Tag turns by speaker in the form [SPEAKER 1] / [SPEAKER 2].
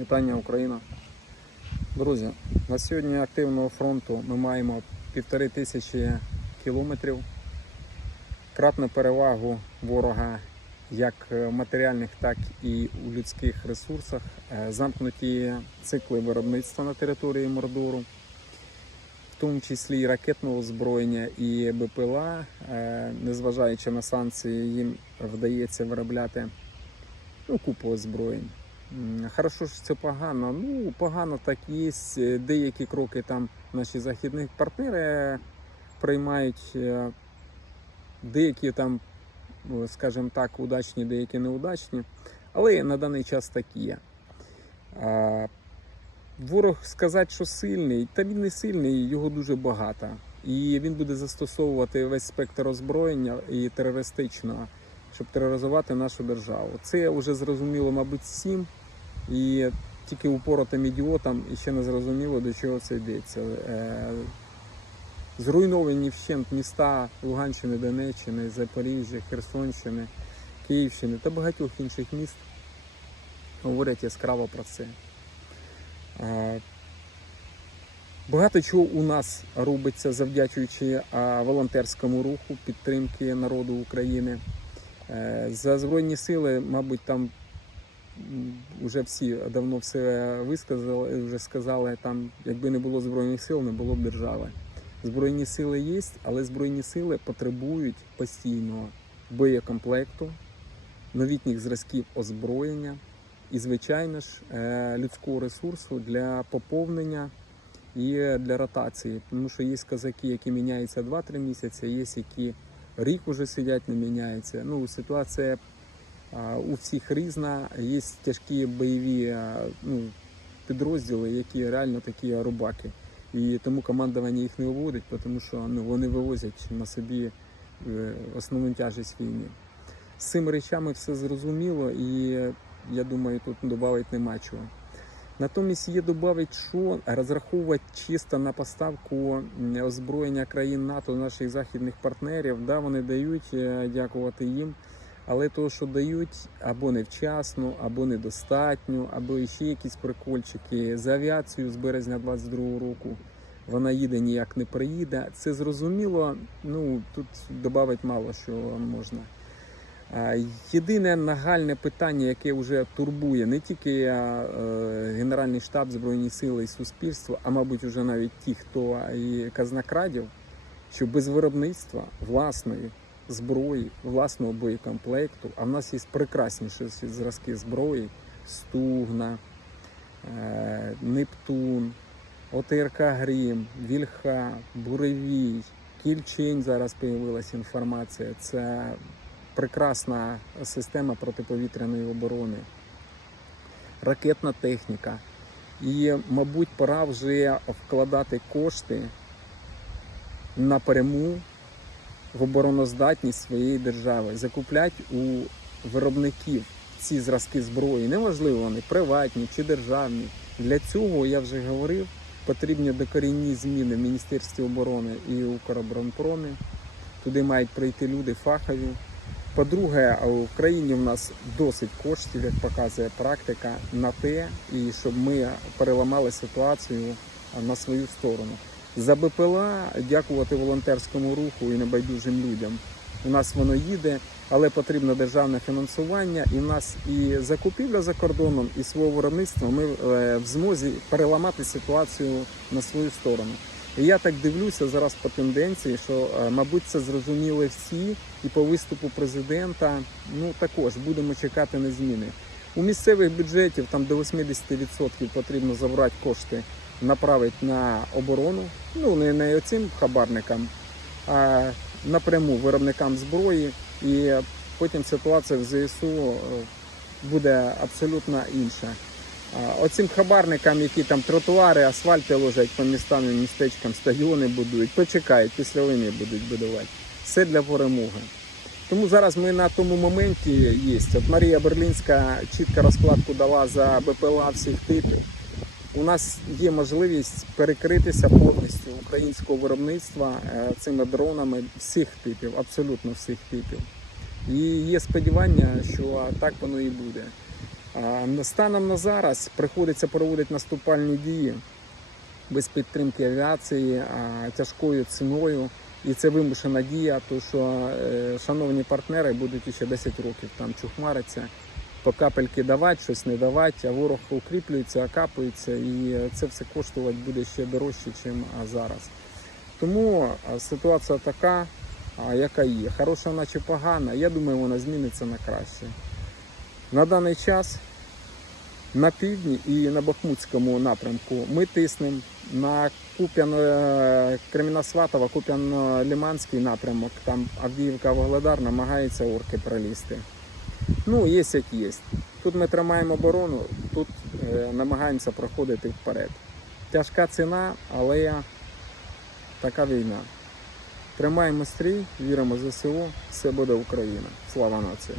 [SPEAKER 1] Вітання Україна. Друзі, на сьогодні активного фронту ми маємо півтори тисячі кілометрів. Кратну перевагу ворога як в е, матеріальних, так і у людських ресурсах. Е, замкнуті цикли виробництва на території Мордору, в тому числі і ракетного озброєння і БПЛА, е, незважаючи на санкції, їм вдається виробляти ну, купу озброєнь. Хорошо, що це погано. Ну, погано так є. Е, деякі кроки там наші західні партнери е, приймають. Е, деякі там, скажімо так, удачні, деякі неудачні. Але на даний час такі. є. Ворог сказати, що сильний, та він не сильний, його дуже багато. І він буде застосовувати весь спектр озброєння і терористичного, щоб тероризувати нашу державу. Це вже зрозуміло, мабуть, всім. І тільки упоротим ідіотам ще не зрозуміло, до чого це йдеться. Е, зруйновані вщент міста Луганщини, Донеччини, Запоріжжя, Херсонщини, Київщини та багатьох інших міст говорять яскраво про це. Е, багато чого у нас робиться завдячуючи е, волонтерському руху підтримки народу України. За Збройні сили, мабуть, там вже всі давно все висказали, вже сказали, там, якби не було Збройних сил, не було б держави. Збройні сили є, але Збройні сили потребують постійного боєкомплекту, новітніх зразків озброєння і, звичайно ж, е, людського ресурсу для поповнення і для ротації. Тому що є казаки, які міняються 2-3 місяці, є які рік уже сидять, не міняються. Ну, ситуація у всіх різна, є тяжкі бойові ну, підрозділи, які реально такі рубаки. І тому командування їх не виводить, тому що ну, вони вивозять на собі е, основну тяжість війни. З цими речами все зрозуміло, і я думаю, тут додати нема чого. Натомість є додати, що розраховувати чисто на поставку озброєння країн НАТО, наших західних партнерів. Да, Вони дають, е, дякувати їм. Але того, що дають або невчасно, або недостатньо, або ще якісь прикольчики за авіацію з березня 22-го року. Вона їде ніяк не приїде. Це зрозуміло. Ну тут додавить мало що можна. Єдине нагальне питання, яке вже турбує не тільки е, Генеральний штаб Збройні Сили і суспільство, а мабуть, вже навіть ті, хто і казнокрадів, що без виробництва власної зброї, власного боєкомплекту. А в нас є прекрасніші зразки зброї: Стугна, е, Нептун, ОТРК Грім, Вільха, Буревій, Кільчень. Зараз з'явилася інформація. Це прекрасна система протиповітряної оборони, ракетна техніка. І, мабуть, пора вже вкладати кошти напряму в обороноздатність своєї держави, закуплять у виробників ці зразки зброї. Неважливо, вони приватні чи державні. Для цього я вже говорив. Потрібні докорінні зміни в Міністерстві оборони і Укроборонпромі. Туди мають прийти люди фахові. По-друге, в країні в нас досить коштів, як показує практика, на те, і щоб ми переламали ситуацію на свою сторону за БПЛА, дякувати волонтерському руху і небайдужим людям. У нас воно їде, але потрібно державне фінансування. І в нас і закупівля за кордоном, і свого виробництва ми е, в змозі переламати ситуацію на свою сторону. І Я так дивлюся зараз по тенденції, що, е, мабуть, це зрозуміли всі, і по виступу президента ну також будемо чекати на зміни. У місцевих бюджетів там до 80% потрібно забрати кошти направить на оборону, ну не не цим хабарникам, а напряму виробникам зброї, і потім ситуація в ЗСУ е, буде абсолютно інша. Оцим хабарникам, які там тротуари, асфальти ложать по містам і містечкам, стадіони будують, почекають, після війни будуть будувати. Все для перемоги. Тому зараз ми на тому моменті є. От Марія Берлінська чітко розкладку дала за БПЛА всіх типів у нас є можливість перекритися повністю українського виробництва е, цими дронами всіх типів, абсолютно всіх типів. І є сподівання, що так воно і буде. Станом на зараз приходиться проводити наступальні дії без підтримки авіації тяжкою ціною. І це вимушена дія, тому що е, шановні партнери будуть ще 10 років там чухмариться по капельки давати, щось не давати, а ворог укріплюється, окапується, і це все коштувати буде ще дорожче, ніж зараз. Тому ситуація така, яка є. Хороша, наче погана. Я думаю, вона зміниться на краще. На даний час на півдні і на Бахмутському напрямку ми тиснемо на Куп'ян-Креміносватова, е, Куп'ян-Ліманський напрямок. Там Авдіївка Вогледар намагається орки пролізти. Ну, є як є. Тут ми тримаємо оборону, тут е, намагаємося проходити вперед. Тяжка ціна, але така війна. Тримаємо стрій, віримо в ЗСУ, все буде Україна. Слава нації!